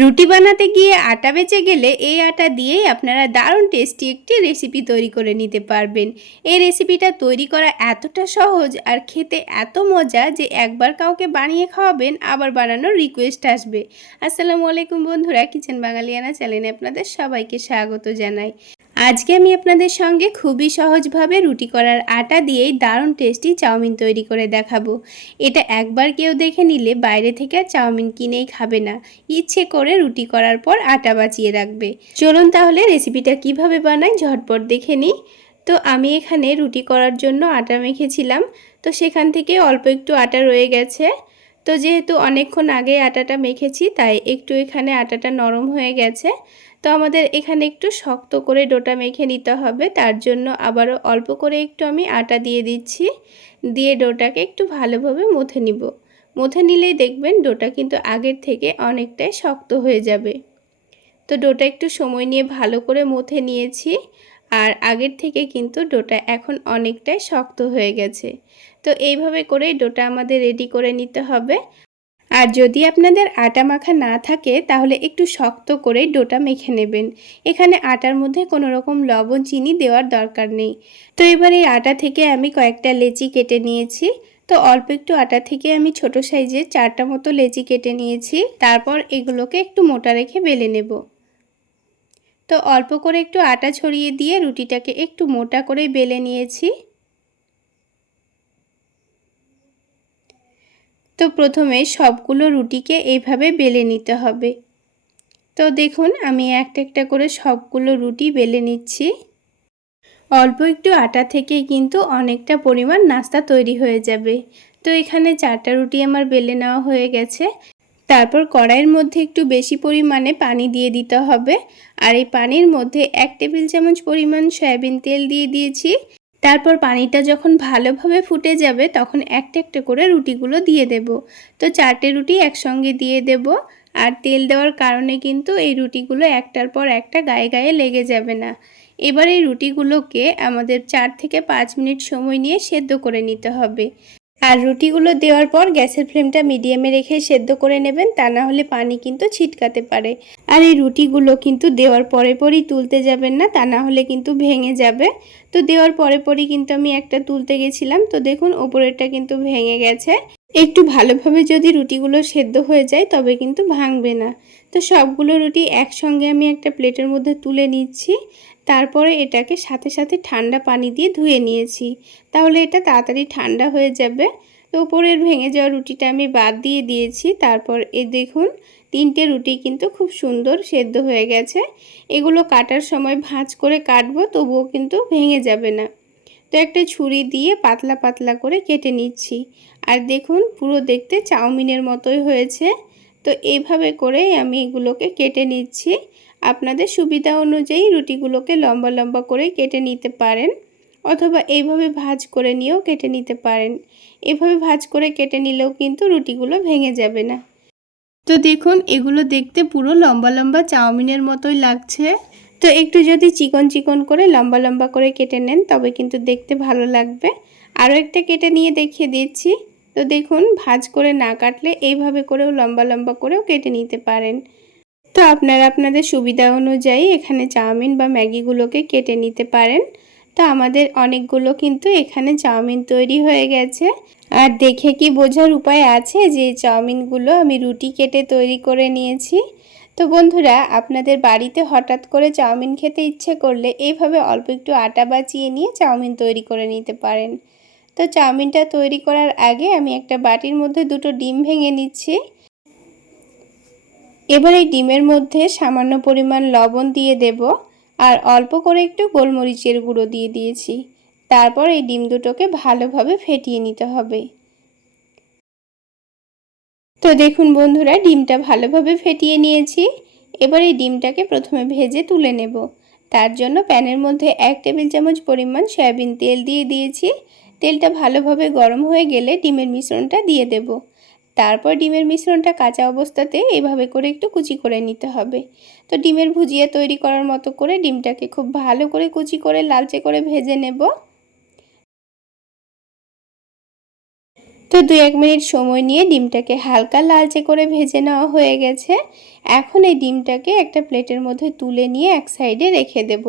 রুটি বানাতে গিয়ে আটা বেঁচে গেলে এই আটা দিয়েই আপনারা দারুণ টেস্টি একটি রেসিপি তৈরি করে নিতে পারবেন। এই রেসিপিটা তৈরি করা এতটা সহজ আর খেতে এত মজা যে একবার কাউকে বানিয়ে খাওয়াবেন, আবার বানানোর রিকোয়েস্ট আসবে। আসসালামু আলাইকুম বন্ধুরা কিচেন বাঙালিয়ানা চ্যানেলে আপনাদের সবাইকে স্বাগত জানাই। আজকে আমি আপনাদের সঙ্গে খুবই সহজভাবে রুটি করার আটা দিয়েই দারুণ টেস্টি চাউমিন তৈরি করে দেখাবো। এটা একবার কেউ দেখে নিলে বাইরে থেকে আর চাউমিন কিনেই খাবে না। ইচ্ছে করে রুটি করার পর আটা বাঁচিয়ে রাখবে। চলুন তাহলে রেসিপিটা কীভাবে বানাই ঝটপট দেখে নিই। তো আমি এখানে রুটি করার জন্য আটা মেখেছিলাম। তো সেখান থেকে অল্প একটু আটা রয়ে গেছে। তো যেহেতু অনেকক্ষণ আগে আটাটা মেখেছি, তাই একটু এখানে আটাটা নরম হয়ে গেছে। তো আমাদের এখানে একটু শক্ত করে ডোটা মেখে নিতে হবে, তার জন্য আবারও অল্প করে একটু আমি আটা দিয়ে দিচ্ছি। দিয়ে ডোটাকে একটু ভালোভাবে মুথে নিব। মুথে নিলেই দেখবেন ডোটা কিন্তু আগের থেকে অনেকটাই শক্ত হয়ে যাবে। তো ডোটা একটু সময় নিয়ে ভালো করে মুথে নিয়েছি। আর আগের থেকে কিন্তু ডোটা এখন অনেকটাই শক্ত হয়ে গেছে। তো এইভাবে করেই ডোটা আমাদের রেডি করে নিতে হবে। আর যদি আপনাদের আটা মাখা না থাকে, তাহলে একটু শক্ত করে ডোটা মেখে নেবেন। এখানে আটার মধ্যে কোনো রকম লবণ, চিনি দেওয়ার দরকার নেই। তো এবার এই আটা থেকে আমি কয়েকটা লেচি কেটে নিয়েছি। তো অল্প একটু আটা থেকে আমি ছোট সাইজের চারটা মতো লেচি কেটে নিয়েছি। তারপর এগুলোকে একটু মোটা রেখে বেলে নেব। তো অল্প করে একটু আটা ছড়িয়ে দিয়ে রুটিটাকে একটু মোটা করে বেলে নিয়েছি। তো প্রথমে সবগুলো রুটিকে এইভাবে বেলে নিতে হবে। তো দেখুন, আমি একটা একটা করে সবগুলো রুটি বেলে নিচ্ছি। অল্প একটু আটা থেকেই কিন্তু অনেকটা পরিমাণ নাস্তা তৈরি হয়ে যাবে। তো এখানে চারটা রুটি আমার বেলে নেওয়া হয়ে গেছে। তারপর কড়াইয়ের মধ্যে একটু বেশি পরিমাণে পানি দিয়ে দিতে হবে। আর এই পানির মধ্যে এক টেবিল চামচ পরিমাণ সয়াবিন তেল দিয়ে দিয়েছি। তারপর পানিটা যখন ভালোভাবে ফুটে যাবে, তখন একটা একটা করে রুটিগুলো দিয়ে দেব। তো চারটে রুটি একসঙ্গে দিয়ে দেব। আর তেল দেওয়ার কারণে কিন্তু এই রুটিগুলো একটার পর একটা গায়ে গায়ে লেগে যাবে না। এবার এই রুটিগুলোকে আমাদের চার থেকে পাঁচ মিনিট সময় নিয়ে সেদ্ধ করে নিতে হবে। আর রুটিগুলো দেওয়ার পর গ্যাসের ফ্লেমটা মিডিয়ামে রেখে সেদ্ধ করে নেবেন, তা না হলে পানি কিন্তু ছিটকাতে পারে। আর এই রুটিগুলো কিন্তু দেওয়ার পরে পরই তুলতে যাবেন না, তা না হলে কিন্তু ভেঙে যাবে। তো দেওয়ার পরে পরই কিন্তু আমি একটা তুলতে গেছিলাম, তো দেখুন ওপরেরটা কিন্তু ভেঙে গেছে। একটু ভালোভাবে যদি রুটিগুলো সেদ্ধ হয়ে যায়, তবে কিন্তু ভাঙবে না। তো সবগুলো রুটি একসঙ্গে আমি একটা প্লেটের মধ্যে তুলে নিচ্ছি। তারপরে এটাকে সাথে সাথে ঠান্ডা পানি দিয়ে ধুয়ে নিয়েছি। তাহলে এটা তাড়াতাড়ি ঠান্ডা হয়ে যাবে। তো উপরের ভেঙে যাওয়া রুটিটা আমি বাদ দিয়ে দিয়েছি। তারপর এ দেখুন, তিনটে রুটি কিন্তু খুব সুন্দর সেদ্ধ হয়ে গেছে। এগুলো কাটার সময় ভাঁজ করে কাটবো, তবুও কিন্তু ভেঙে যাবে না। তো একটা ছুরি দিয়ে পাতলা পাতলা করে কেটে নিচ্ছি। আর দেখুন, পুরো দেখতে চাউমিনের মতোই হয়েছে। তো এইভাবে করেই আমি এগুলোকে কেটে নিচ্ছি। আপনাদের সুবিধা অনুযায়ী রুটিগুলোকে লম্বা লম্বা করে কেটে নিতে পারেন অথবা এইভাবে ভাজ করে নিয়েও কেটে নিতে পারেন। এভাবে ভাজ করে কেটে নিলেও কিন্তু রুটিগুলো ভেঙে যাবে না। তো দেখুন, এগুলো দেখতে পুরো লম্বা লম্বা চাউমিনের মতোই লাগছে। তো একটু যদি চিকন চিকন করে, লম্বা লম্বা করে কেটে নেন, তবে কিন্তু দেখতে ভালো লাগবে। আরও একটা কেটে নিয়ে দেখিয়ে দিচ্ছি। তো দেখুন, ভাজ করে না কাটলে এইভাবে করেও লম্বা লম্বা করেও কেটে নিতে পারেন। তো আপনারা আপনাদের সুবিধা অনুযায়ী এখানে চাউমিন বা ম্যাগিগুলোকে কেটে নিতে পারেন। তো আমাদের অনেকগুলো কিন্তু এখানে চাউমিন তৈরি হয়ে গেছে। আর দেখে কি বোঝার উপায় আছে যে, চাউমিনগুলো আমি রুটি কেটে তৈরি করে নিয়েছি। তো বন্ধুরা, আপনাদের বাড়িতে হঠাৎ করে চাউমিন খেতে ইচ্ছে করলে এইভাবে অল্প একটু আটা বাঁচিয়ে নিয়ে চাউমিন তৈরি করে নিতে পারেন। তো চাউমিনটা তৈরি করার আগে আমি একটা বাটির মধ্যে দুটো ডিম ভেঙে নিচ্ছি। এবার এই ডিমের মধ্যে সামান্য পরিমাণ লবণ দিয়ে দেব আর অল্প করে একটু গোলমরিচের গুঁড়ো দিয়ে দিয়েছি। তারপর এই ডিম দুটোকে ভালোভাবে ফেটিয়ে নিতে হবে। তো দেখুন বন্ধুরা, ডিমটা ভালোভাবে ফেটিয়ে নিয়েছি। এবার এই ডিমটাকে প্রথমে ভেজে তুলে নেব। তার জন্য প্যানের মধ্যে এক টেবিল চামচ পরিমাণ সয়াবিন তেল দিয়ে দিয়েছি। তেলটা ভালোভাবে গরম হয়ে গেলে ডিমের মিশ্রণটা দিয়ে দেবো। তারপর ডিমের মিশ্রণটা কাঁচা অবস্থাতে এভাবে করে একটু কুচি করে নিতে হবে। তো ডিমের ভুজিয়া তৈরি করার মতো করে ডিমটাকে খুব ভালো করে কুচি করে লালচে করে ভেজে নেব। তো দু এক মিনিট সময় নিয়ে ডিমটাকে হালকা লালচে করে ভেজে নেওয়া হয়ে গেছে। এখন এই ডিমটাকে একটা প্লেটের মধ্যে তুলে নিয়ে এক সাইডে রেখে দেব।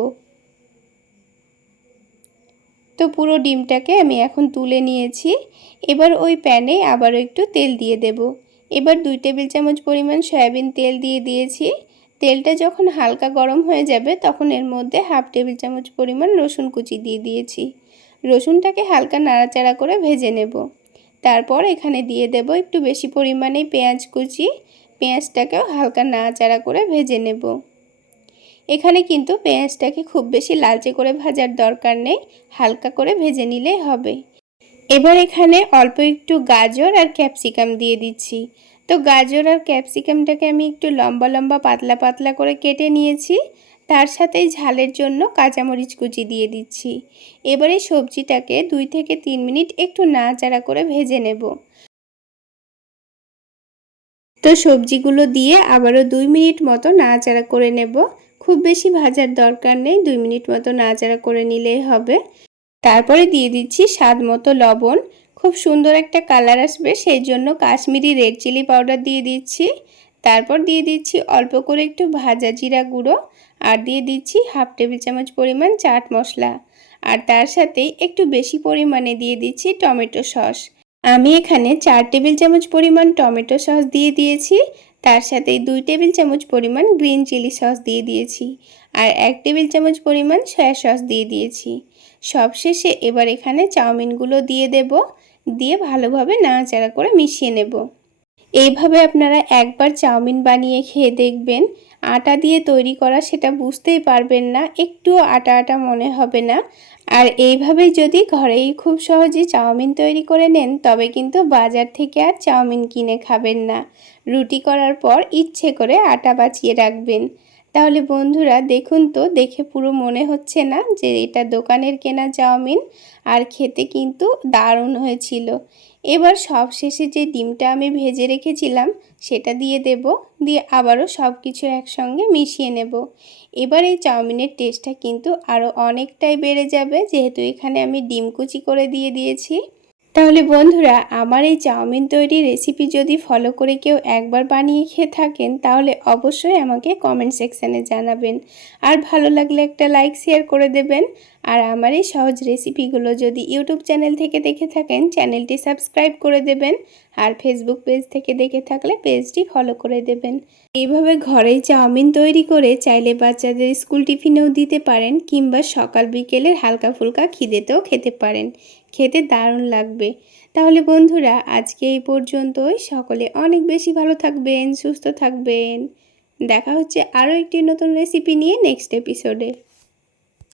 তো পুরো ডিমটাকে আমি এখন তুলে নিয়েছি। এবার ওই প্যানে আবারও একটু তেল দিয়ে দেব। এবার দুই টেবিল চামচ পরিমাণ সয়াবিন তেল দিয়ে দিয়েছি। তেলটা যখন হালকা গরম হয়ে যাবে তখন এর মধ্যে হাফ টেবিল চামচ পরিমাণ রসুন কুচি দিয়ে দিয়েছি। রসুনটাকে হালকা নাড়াচাড়া করে ভেজে নেব। তারপর এখানে দিয়ে দেব একটু বেশি পরিমাণে পেঁয়াজ কুচি। পেঁয়াজটাকেও হালকা নাড়াচাড়া করে ভেজে নেব। এখানে কিন্তু পেঁয়াজটাকে খুব বেশি লালচে করে ভাজার দরকার নেই, হালকা করে ভেজে নিলেই হবে। এবার এখানে অল্প একটু গাজর আর ক্যাপসিকাম দিয়ে দিচ্ছি। তো গাজর আর ক্যাপসিকামটাকে আমি একটু লম্বা লম্বা পাতলা পাতলা করে কেটে নিয়েছি। তার সাথে ঝালের জন্য কাঁচামরিচ কুচি দিয়ে দিচ্ছি। এবারে সবজিটাকে দুই থেকে তিন মিনিট একটু নাড়াচাড়া করে ভেজে নেব। তো সবজিগুলো দিয়ে আবারও দুই মিনিট মতো নাড়াচাড়া করে নেব। খুব বেশি ভাজার দরকার নেই, দুই মিনিট মতো নাড়াচাড়া করে নিলেই হবে। তারপরে দিয়ে দিচ্ছি স্বাদ মতো লবণ। খুব সুন্দর একটা কালার আসবে, সেই জন্য কাশ্মীরি রেড চিলি পাউডার দিয়ে দিচ্ছি। তারপর দিয়ে দিচ্ছি অল্প করে একটু ভাজা জিরা গুঁড়ো। আর দিয়ে দিচ্ছি হাফ টেবিল চামচ পরিমাণ চাট মশলা। আর তার সাথে একটু বেশি পরিমাণে দিয়ে দিচ্ছি টমেটো সস। আমি এখানে চার টেবিল চামচ পরিমাণ টমেটো সস দিয়ে দিয়েছি। তার সাথে দুই টেবিল চামচ পরিমাণ গ্রিন চিলি সস দিয়ে দিয়েছি। আর এক টেবিল চামচ পরিমাণ সয়া সস দিয়ে দিয়েছি। সবশেষে এবার এখানে চাউমিনগুলো দিয়ে দেব। দিয়ে ভালোভাবে নাড়াচাড়া করে মিশিয়ে নেব। এইভাবে আপনারা একবার চাউমিন বানিয়ে খেয়ে দেখবেন। আটা দিয়ে তৈরি করা সেটা বুঝতেই পারবেন না একটু আটা আটা মনে হবে না। আর এইভাবেই যদি ঘরেই খুব সহজে চাউমিন তৈরি করে নেন, তবে কিন্তু বাজার থেকে আর চাউমিন কিনে খাবেন না। রুটি করার পর ইচ্ছে করে আটা বাঁচিয়ে রাখবেন। তাহলে বন্ধুরা দেখুন তো, দেখে পুরো মনে হচ্ছে না যে এটা দোকানের কেনা চাউমিন। আর খেতে কিন্তু দারুণ হয়েছিল। এবার সব শেষে যে ডিমটা আমি ভেজে রেখেছিলাম, সেটা দিয়ে দেব। দিয়ে আবারও সব কিছু একসঙ্গে মিশিয়ে নেব। এবার এই চাউমিনের টেস্টটা কিন্তু আরও অনেকটাই বেড়ে যাবে, যেহেতু এখানে আমি ডিম কুচি করে দিয়ে দিয়েছি। তাহলে বন্ধুরা, আমার এই চাউমিন তৈরির রেসিপি যদি ফলো করে কেউ একবার বানিয়ে খেয়ে থাকেন, তাহলে অবশ্যই আমাকে কমেন্ট সেকশানে জানাবেন। আর ভালো লাগলে একটা লাইক শেয়ার করে দেবেন। আর আমার এই সহজ রেসিপিগুলো যদি ইউটিউব চ্যানেল থেকে দেখে থাকেন চ্যানেলটি সাবস্ক্রাইব করে দেবেন। আর ফেসবুক পেজ থেকে দেখে থাকলে পেজটি ফলো করে দেবেন। এইভাবে ঘরেই চাউমিন তৈরি করে চাইলে বাচ্চাদের স্কুল টিফিনেও দিতে পারেন কিংবা সকাল বিকেলের হালকা ফুলকা খিদেতেও খেতে পারেন। খেতে দারুণ লাগবে। তাহলে বন্ধুরা, আজকে এই পর্যন্তই। সকলে অনেক বেশি ভালো থাকবেন, সুস্থ থাকবেন। দেখা হচ্ছে আরও একটি নতুন রেসিপি নিয়ে নেক্সট এপিসোডে